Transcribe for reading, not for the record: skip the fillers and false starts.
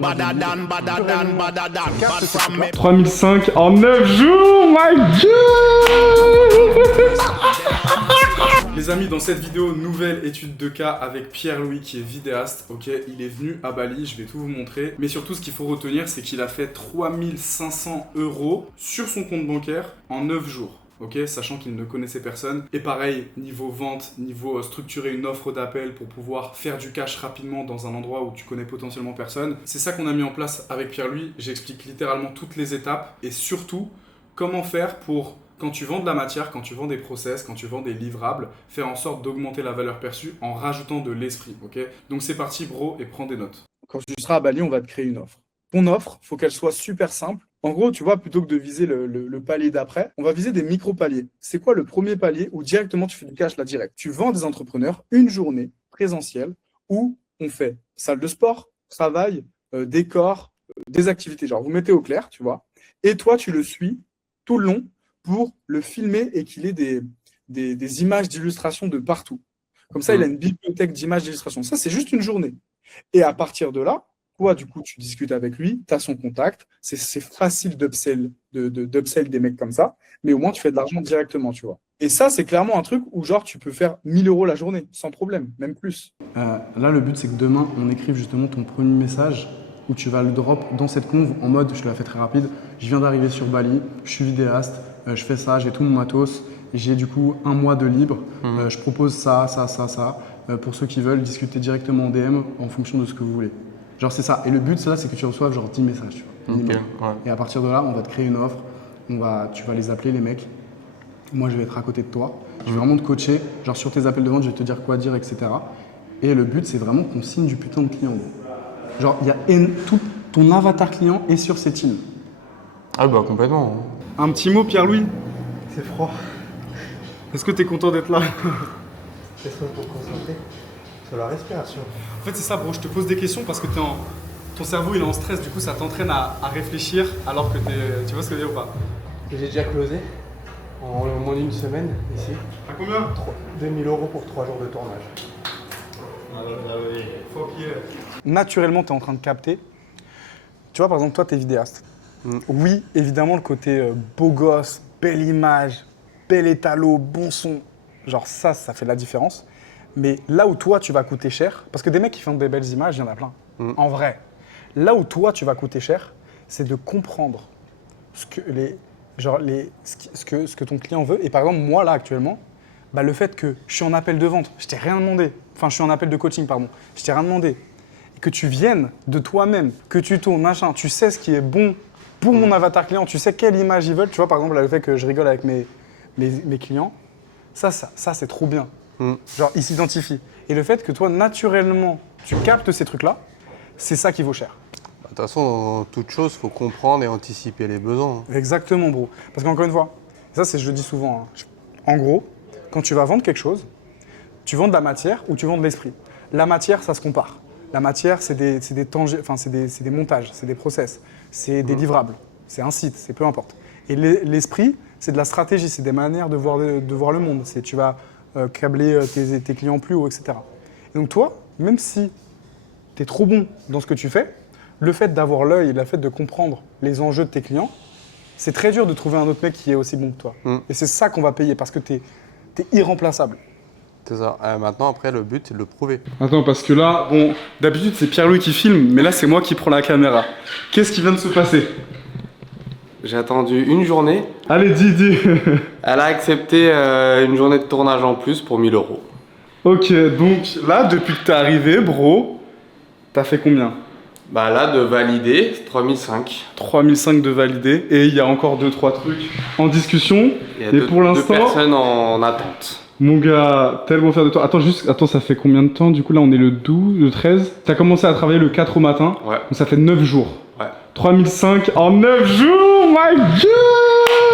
Badadan, badadan, badadan, bad from me. 3005 en 9 jours, my God. Les amis, dans cette vidéo, nouvelle étude de cas avec Pierre-Louis qui est vidéaste, ok. Il est venu à Bali, je vais tout vous montrer. Mais surtout, ce qu'il faut retenir, c'est qu'il a fait 3500 € sur son compte bancaire en 9 jours. Ok, sachant qu'il ne connaissait personne. Et pareil, niveau vente, niveau structurer une offre d'appel pour pouvoir faire du cash rapidement dans un endroit où tu connais potentiellement personne. C'est ça qu'on a mis en place avec Pierre-Louis. J'explique littéralement toutes les étapes et surtout comment faire pour, quand tu vends de la matière, quand tu vends des process, quand tu vends des livrables, faire en sorte d'augmenter la valeur perçue en rajoutant de l'esprit. Ok, donc c'est parti bro et prends des notes. Quand tu seras à Bali, on va te créer une offre. Ton offre, il faut qu'elle soit super simple. En gros, tu vois, plutôt que de viser le palier d'après, on va viser des micro-paliers. C'est quoi le premier palier où directement tu fais du cash là direct? Tu vends à des entrepreneurs une journée présentielle où on fait salle de sport, travail, décor, des activités. Genre, vous mettez au clair, tu vois. Et toi, tu le suis tout le long pour le filmer et qu'il ait des images d'illustration de partout. Comme ça, il a une bibliothèque d'images d'illustration. Ça, c'est juste une journée. Et à partir de là, toi, du coup, tu discutes avec lui, tu as son contact, c'est facile d'upsell des mecs comme ça, mais au moins, tu fais de l'argent directement, tu vois. Et ça, c'est clairement un truc où, genre, tu peux faire 1000 € la journée, sans problème, même plus. Là, le but, c'est que demain, on écrive justement ton premier message où tu vas le drop dans cette conve en mode, je te la fais très rapide, je viens d'arriver sur Bali, je suis vidéaste, je fais ça, j'ai tout mon matos, j'ai du coup 1 mois de libre, je propose ça, pour ceux qui veulent discuter directement en DM en fonction de ce que vous voulez. Genre c'est ça, et le but c'est que tu reçoives genre 10 messages, tu vois. Okay, ouais. Et à partir de là, on va te créer une offre, tu vas les appeler les mecs, moi je vais être à côté de toi, je vais vraiment te coacher, genre sur tes appels de vente, je vais te dire quoi dire, etc. Et le but c'est vraiment qu'on signe du putain de client. Bro. Genre il y a tout ton avatar client est sur cette île. Ah bah complètement. Un petit mot Pierre-Louis, C'est froid. est-ce que tu es content d'être là? Laisse-moi me concentrer sur la respiration. En fait c'est ça bro, je te pose des questions parce que ton cerveau il est en stress, du coup ça t'entraîne à réfléchir alors que tu vois ce que je veux dire ou pas? J'ai déjà closé en moins d'une semaine ici. À combien? 2000 € pour 3 jours de tournage. Naturellement, tu es en train de capter. Tu vois, par exemple, toi, tu es vidéaste. Oui, évidemment, le côté beau gosse, belle image, bel étalot, bon son, genre ça fait la différence. Mais là où toi, tu vas coûter cher, parce que des mecs qui font des belles images, il y en a plein. En vrai, là où toi, tu vas coûter cher, c'est de comprendre ce que ton client veut. Et par exemple, moi, là, actuellement, bah, le fait que je suis en appel de vente, je t'ai rien demandé. Enfin, je suis en appel de coaching, pardon. Je t'ai rien demandé. Et que tu viennes de toi-même, que tu tournes, machin, tu sais ce qui est bon pour mon avatar client, tu sais quelle image ils veulent. Tu vois, par exemple, là, le fait que je rigole avec mes clients, ça c'est trop bien. Genre, ils s'identifient. Et le fait que toi, naturellement, tu captes ces trucs-là, c'est ça qui vaut cher. De toute façon, dans toute chose, il faut comprendre et anticiper les besoins. Exactement, bro. Parce qu'encore une fois, ça, je le dis souvent. Hein. En gros, quand tu vas vendre quelque chose, tu vends de la matière ou tu vends de l'esprit. La matière, ça se compare. La matière, c'est des montages, c'est des process, c'est des livrables, c'est un site, c'est peu importe. Et l'esprit, c'est de la stratégie, c'est des manières de voir le monde. Tu vas câbler tes clients plus haut, etc. Et donc toi, même si tu es trop bon dans ce que tu fais, le fait d'avoir l'œil et le fait de comprendre les enjeux de tes clients, c'est très dur de trouver un autre mec qui est aussi bon que toi. Et c'est ça qu'on va payer parce que tu es irremplaçable. C'est ça. Maintenant, après, le but, c'est de le prouver. Attends, parce que là, bon, d'habitude c'est Pierre-Louis qui filme, mais là c'est moi qui prends la caméra. Qu'est-ce qui vient de se passer? J'ai attendu une journée. Allez, dis. Elle a accepté une journée de tournage en plus pour 1000 €. Ok, donc là, depuis que t'es arrivé, bro, t'as fait combien? Bah là, de valider, 3005. 3005 de validé, et il y a encore 2-3 trucs en discussion. Il y a et pour deux l'instant, personnes en attente. mon gars, tellement fier de toi. Attends, ça fait combien de temps? Du coup, là, on est le 12, le 13. T'as commencé à travailler le 4 au matin. Ouais. Donc ça fait 9 jours. Ouais. 3005 en 9 jours, my God!